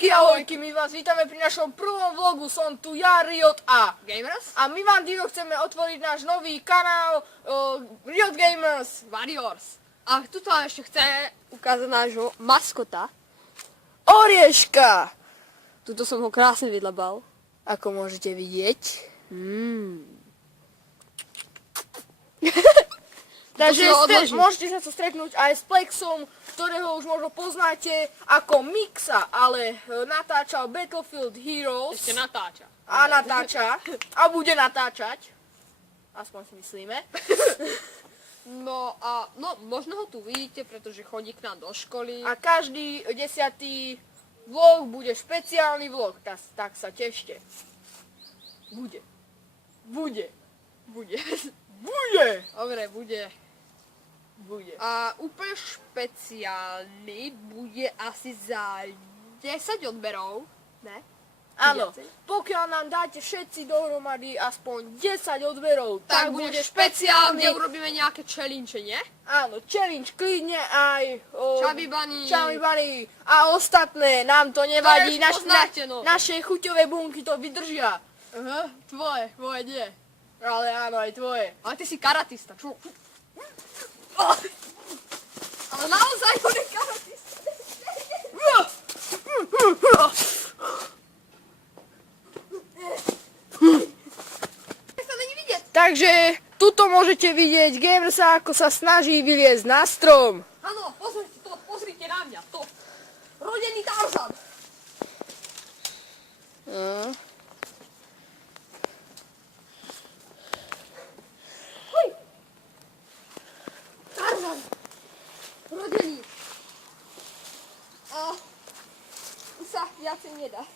Čauky, ahojky, my vás vítame pri našom prvom vlogu, som tu ja, Riot a Gamers A my vám Dino chceme otvoriť náš nový kanál Riot Gamers Warriors. A tuto vám ešte chce ukázať nášho maskota. Orieška. Tuto som ho krásne vydlabal. Ako môžete vidieť. Takže môžete sa tu stretnúť aj s Plexom, ktorého už možno poznáte ako Mixa, ale natáčal Battlefield Heroes. Ešte natáča. A natáča. A bude natáčať. Aspoň si myslíme. No, možno ho tu vidíte, pretože chodí k nám do školy. A každý 10. vlog bude špeciálny vlog. Tak sa tešte. Bude. Bude. Dobre, bude. A úplne špeciálny bude asi za 10 odberov. Ne? Áno, pokiaľ nám dáte všetci dohromady aspoň 10 odberov, Tak bude špeciálne, kde urobíme nejaké challenge, nie? Áno, challenge klidne aj Chubby Bunny. Chubby Bunny a ostatné, nám to nevadí, poznáte, no. naše chuťové bunky to vydržia. Aha, tvoje nie. Ale áno, aj tvoje. Ale ty si karatista, čo? Ale naozaj on je karatista. To není vidieť. Takže tuto môžete vidieť Gamersa, ako sa snaží vyliezť na strom. Áno, pozrite na mňa, to. Rodený Tarzan. Tarzan. Rodený. A už sa viacej nedá.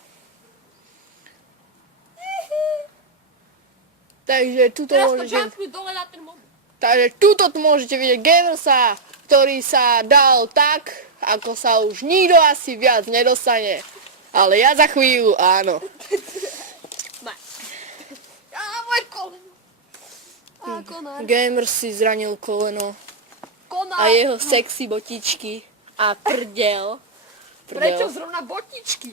Takže tuto Teraz to môžete... jumpnúť dole na ten mobil. Takže tuto môžete vidieť Gamersa, ktorý sa dal tak, ako sa už nikto asi viac nedostane. Ale ja za chvíľu, áno. Ne. Moje koleno. Konár. Gamer si zranil koleno a Konár. jeho sexy botičky a prdel. Prečo zrovna botičky?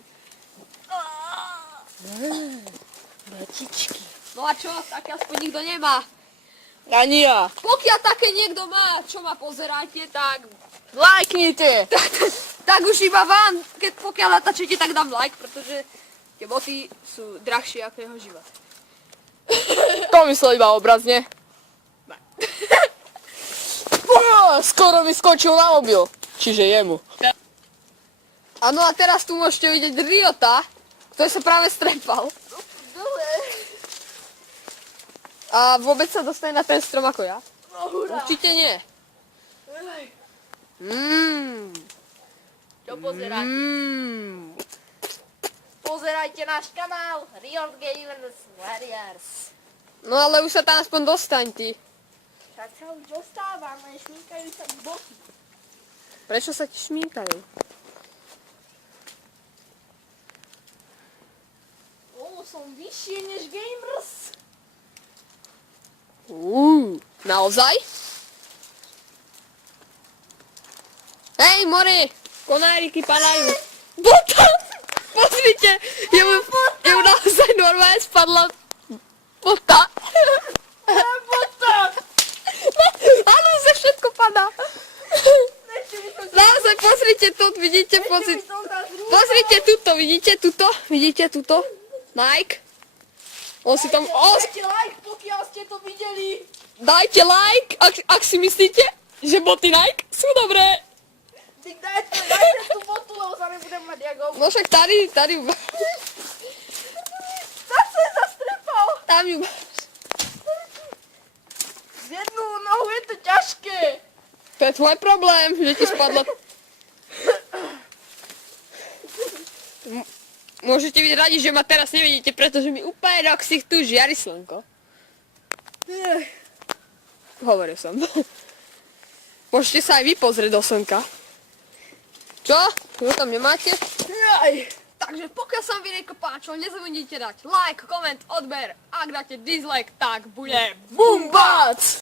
Botičky. No a čo, také aspoň nikto nemá. Ani ja. Pokiaľ také niekto má, čo ma pozeráte, tak Lajknite. tak už iba vám, pokiaľ natáčete, tak dám like, pretože tie boty sú drahšie ako jeho život. To myslel iba obrazne. Ne. Skoro mi skočil na mobil. Čiže jemu. Áno a teraz tu môžete vidieť Riota, ktorý sa práve strepal. A vôbec sa dostane na ten strom ako ja? Určite nie. Čo pozeráte? Pozerajte náš kanál Riot Gamers Warriors. No ale už sa tam aspoň dostaň ty. Však sa už dostávame, šmínkajú sa mi boky. Prečo sa ti šmínkajú? Som vyššie než Gamers. Naozaj? Hej, more! Konáriky padajú. Bota! Pozrite! Jemu naozaj normálne spadla bota. Bota! Áno, sa všetko padá. Naozaj, pozrite to, vidíte, pozrite tuto, vidíte tuto? Nike. On si tam... Dajte like, pokiaľ ste to videli. Dajte like, ak si myslíte, že boty Nike sú dobré. Dajte tú botu, lebo sa nebudem mať jako. No však tady. Tak sa zastrepal. Tam ju... Z jednu nohu je to ťažké. To je tvoj problém, že ti spadlo... Môžete byť radi, že ma teraz nevidíte, pretože mi úplne do ksichtu žiari slnko. Hovoril som. Môžete sa aj vy pozrieť do slnka. Čo? Čo tam nemáte? Takže pokiaľ sa vám video páčilo, nezabudnite dať like, koment, odber. Ak dáte dislike, tak bude Bumbac!